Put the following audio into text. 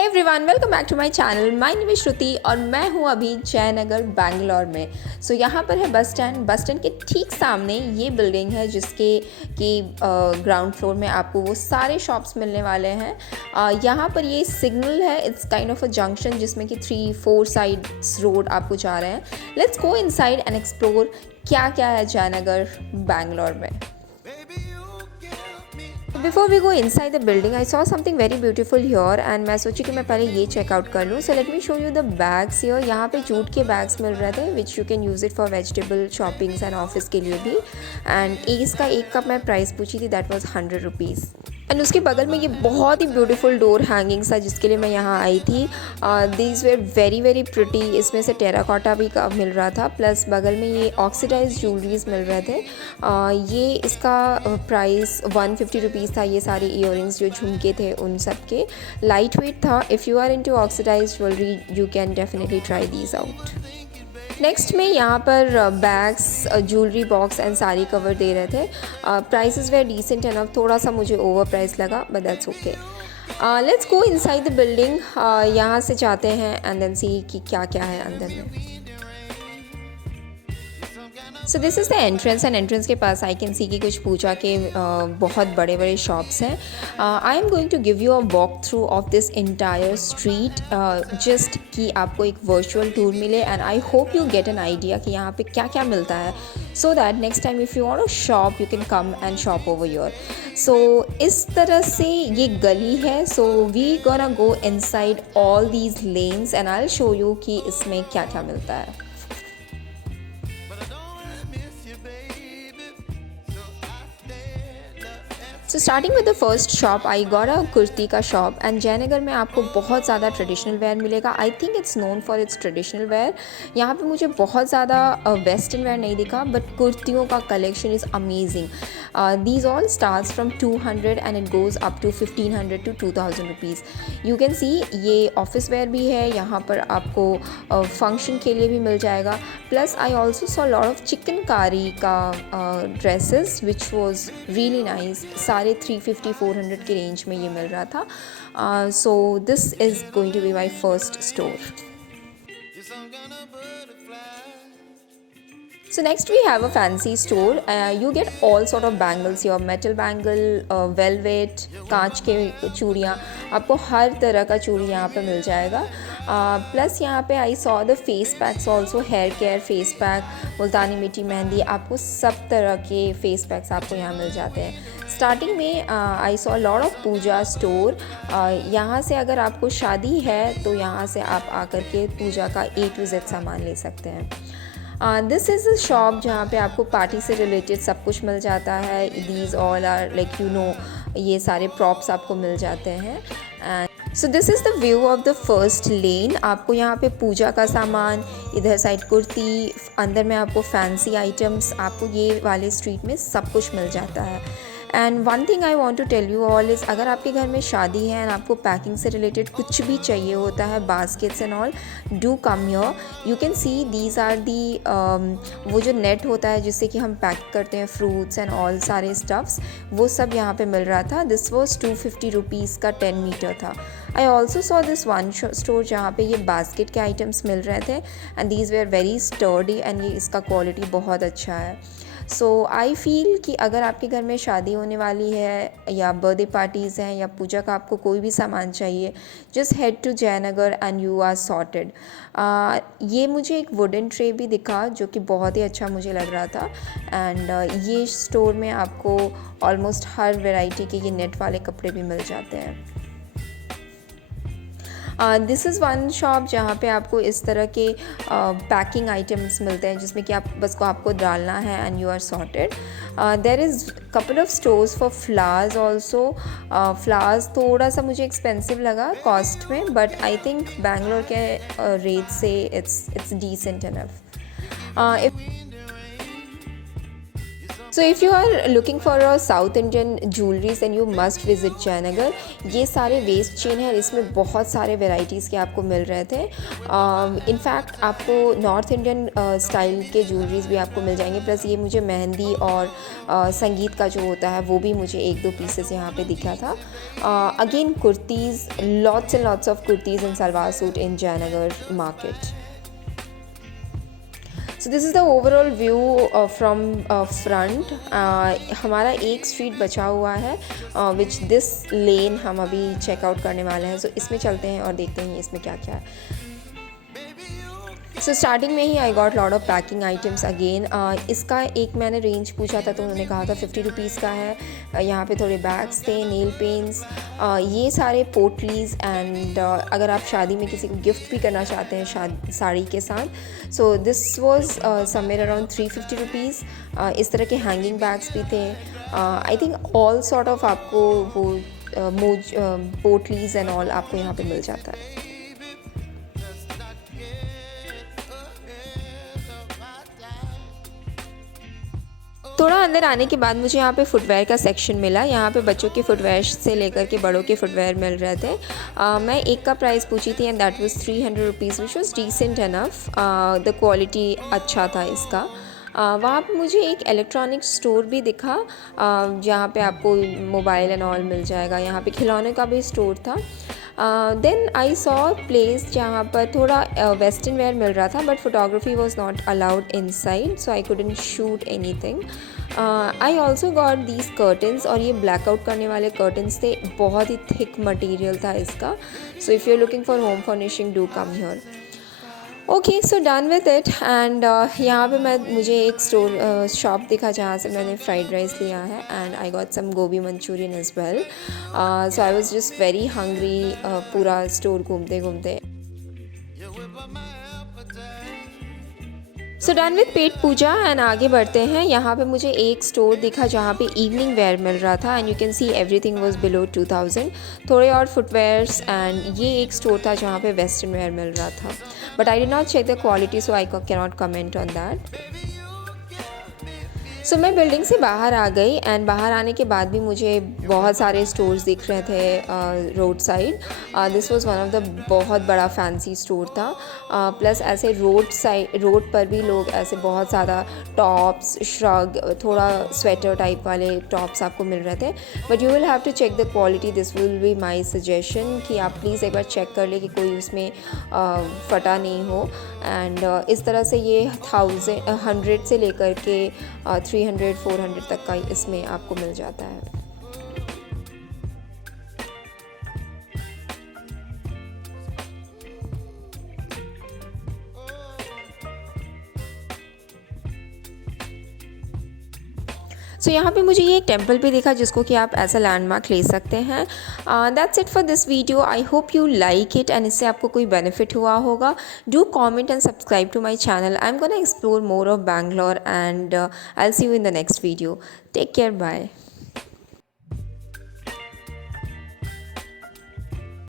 Hey everyone, welcome back to my channel. My name is Shruti और मैं हूँ अभी जयनगर बैंगलोर में। यहाँ पर है बस स्टैंड के ठीक सामने ये बिल्डिंग है जिसके कि ग्राउंड फ्लोर में आपको वो सारे शॉप्स मिलने वाले हैं। यहाँ पर ये सिग्नल है, it's kind of a junction जिसमें कि 3-4 साइड्स रोड आपको जा रहे हैं। Let's go inside and explore क्या क्या है जयनगर बैंगलोर में। Before we go inside the building I saw something very beautiful here and मैं सोची कि मैं पहले ये चेकआउट कर लूँ। So let me show you the bags here. यहाँ पे जूट के बैग्स मिल रहे थे which you can use it for vegetable shoppings and office के लिए भी। एंड इसका एक कप मैं प्राइस पूछी थी, दैट वाज 100 रुपीज़। एंड उसके बगल में ये बहुत ही ब्यूटीफुल डोर हैंगिंग्स था जिसके लिए मैं यहाँ आई थी। These were very very pretty. इसमें से टेराकोटा भी मिल रहा था, प्लस बगल में ये ऑक्सीडाइज ज्वेलरीज मिल रहे थे। ये इसका प्राइस 150 रुपीज़ था। ये सारे ईयरिंग्स जो झुमके थे उन सब के, लाइट वेट था। If you are into oxidise jewellery you can definitely try these out. Next में यहाँ पर bags, jewellery box and sari cover दे रहे थे। प्राइसेस वेर डिसेंट एनफ, थोड़ा सा मुझे ओवर प्राइस लगा but that's okay. Let's go inside the building. यहाँ से जाते हैं एंड देन सी कि क्या क्या है अंदर में। सो this is the entrance and entrance के पास आई कैन सी कि कुछ पूजा के बहुत बड़े बड़े शॉप्स हैं। I am going to give you a walk through of this entire street just कि आपको एक वर्चुअल टूर मिले and I hope you get an idea कि यहाँ पे क्या क्या मिलता है, so that next time if you want to shop you can come and shop over your. So इस तरह से ये गली है। So we gonna go inside all these lanes and I will show you कि इसमें क्या क्या मिलता है। So starting with the first shop I got a kurti का शॉप एंड जयनगर में आपको बहुत ज़्यादा ट्रेडिशनल वेयर मिलेगा। I think it's known for its traditional wear. यहाँ पे मुझे बहुत ज़्यादा वेस्टर्न वेयर नहीं दिखा बट कुर्तियों का collection is amazing. These all starts from 200 and it goes up to 1500 to 2000 rupees. You can see ये ऑफिस वेयर भी है, यहाँ पर आपको फंक्शन के लिए भी मिल जाएगा। Plus I also saw lot of chikankari का dresses which was really nice. सारे 350-400 के रेंज में ये मिल रहा था। So this is going to be my first store. So next we have a fancy store. You get all sort of bangles here, metal bangle, velvet, कांच के चूड़ियाँ, आपको हर तरह का चूड़ी यहाँ पे मिल जाएगा। प्लस यहाँ पे I saw the face packs also, hair care face pack, मुल्तानी मिट्टी मेहंदी, आपको सब तरह के फेस पैक्स आपको यहाँ मिल जाते हैं। स्टार्टिंग में I saw lot of puja store. यहाँ से अगर आपको शादी है तो यहाँ से आप आकर के पूजा का A to Z सामान ले सकते हैं। दिस इज़ अ शॉप जहाँ पे आपको पार्टी से रिलेटेड सब कुछ मिल जाता है। These all are like you know, ये सारे प्रॉप्स आपको मिल जाते हैं। And so this is the view of the first lane. आपको यहाँ पे पूजा का सामान, इधर साइड कुर्ती, अंदर में आपको फैंसी आइटम्स, आपको ये वाले स्ट्रीट में सब कुछ मिल जाता है। And one thing I want to tell you all is, अगर आपके घर में शादी है एंड आपको पैकिंग से रिलेटेड कुछ भी चाहिए होता है, baskets and all, do come here. You can see these are the वो जो नेट होता है जिससे कि हम पैक करते हैं फ्रूट्स एंड ऑल सारे स्टफ्स, वो सब यहाँ पे मिल रहा था। दिस वॉज 250 रुपीज़ का 10 मीटर था। आई also saw this one store जहाँ पे ये बास्केट के आइटम्स मिल रहे थे and these where very sturdy and ये इसका क्वालिटी बहुत अच्छा है। सो आई फील कि अगर आपके घर में शादी होने वाली है या बर्थडे पार्टीज़ हैं या पूजा का आपको कोई भी सामान चाहिए, just head to Jayanagar and you are sorted. ये मुझे एक वुडन ट्रे भी दिखा जो कि बहुत ही अच्छा मुझे लग रहा था। एंड ये स्टोर में आपको ऑलमोस्ट हर वैरायटी के ये नेट वाले कपड़े भी मिल जाते हैं। दिस इज़ वन शॉप जहाँ पे आपको इस तरह के पैकिंग आइटम्स मिलते हैं जिसमें कि आप बस को आपको डालना है and you are sorted. There is couple of stores for flowers also. Flowers थोड़ा सा मुझे एक्सपेंसिव लगा कॉस्ट में, बट आई थिंक बैंगलोर के रेट से it's decent enough. So if you are looking for a south Indian jewelleries and you must visit Jayanagar. ये सारे waste chain है, इसमें बहुत सारे वेराइटीज़ के आपको मिल रहे थे। इनफैक्ट आपको नॉर्थ इंडियन स्टाइल के ज्वेलरीज भी आपको मिल जाएंगे। प्लस ये मुझे मेहंदी और संगीत का जो होता है वो भी मुझे 1-2 पीसेस यहाँ पे दिखा था। Again kurtis, lots and lots of kurtis and salwar suit in Jaynagar market. So this is the overall view from front. हमारा एक स्ट्रीट बचा हुआ है विच दिस लेन हम अभी चेकआउट करने वाले हैं। सो इसमें चलते हैं और देखते हैं इसमें क्या क्या है। सो स्टार्टिंग में ही I got lot of packing items again. इसका एक मैंने रेंज पूछा था तो उन्होंने कहा था 50 रुपीज़ का है। यहाँ पे थोड़े बैग्स थे, नेल पेंट्स, ये सारे पोटलीज़ एंड अगर आप शादी में किसी को गिफ्ट भी करना चाहते हैं साड़ी के साथ, so this was somewhere around 350 rupees. इस तरह के हैंगिंग बैग्स भी थे। I think all sort of आपको वो पोटलीज़ एंड ऑल आपको यहाँ पे मिल जाता है। थोड़ा अंदर आने के बाद मुझे यहाँ पे फुटवेयर का सेक्शन मिला। यहाँ पे बच्चों के फुटवेयर से लेकर के बड़ों के फुटवेयर मिल रहे थे। मैं एक का प्राइस पूछी थी and that was 300 rupees which was decent enough. The quality अच्छा था इसका। वहाँ पे मुझे एक इलेक्ट्रॉनिक स्टोर भी दिखा जहाँ पे आपको मोबाइल एंड ऑल मिल जाएगा। यहाँ पे खिलौने का भी स्टोर था। देन आई सॉ प्लेस जहाँ पर थोड़ा वेस्टर्न वेयर मिल रहा था but photography was not allowed in side, so I couldn't shoot any thing. I also got these curtains, और ये ब्लैकआउट करने वाले कर्टन्स थे। बहुत ही थिक मटीरियल था इसका। So if you are looking for home furnishing do come here. Okay, so done with it. And यहाँ पे मुझे एक शॉप दिखा जहाँ से मैंने फ्राइड राइस लिया है and I got some gobi manchurian as well. So I was just very hungry पूरा स्टोर घूमते घूमते। सो डन विद पेट पूजा एंड आगे बढ़ते हैं। यहाँ पे मुझे एक स्टोर दिखा जहाँ पे इवनिंग वेयर मिल रहा था and you can see everything was below 2000। थोड़े और फुटवेयर्स एंड ये एक स्टोर था जहाँ पे वेस्टर्न वेयर मिल रहा था but I did not check the quality, so I can not comment on that. So मैं बिल्डिंग से बाहर आ गई एंड बाहर आने के बाद भी मुझे बहुत सारे स्टोर्स दिख रहे थे road side. This was one of the बहुत बड़ा फैंसी स्टोर था। प्लस ऐसे रोड पर भी लोग ऐसे बहुत ज़्यादा टॉप्स, श्रग, थोड़ा स्वेटर टाइप वाले टॉप्स आपको मिल रहे थे but you will have to check the quality. This will be my suggestion कि आप प्लीज़ एक बार चेक कर ले कि कोई उसमें फटा नहीं हो। एंड इस तरह से ये 100 से लेकर के 300-400 तक का इसमें आपको मिल जाता है। सो यहाँ पे मुझे ये एक टेम्पल भी दिखा जिसको कि आप एज अ लैंडमार्क ले सकते हैं। That's it for this video. I hope you like it and इससे आपको कोई बेनिफिट हुआ होगा। Do comment and subscribe to my channel. I am gonna explore more of Bangalore and I will see you in the next video. Take care, bye.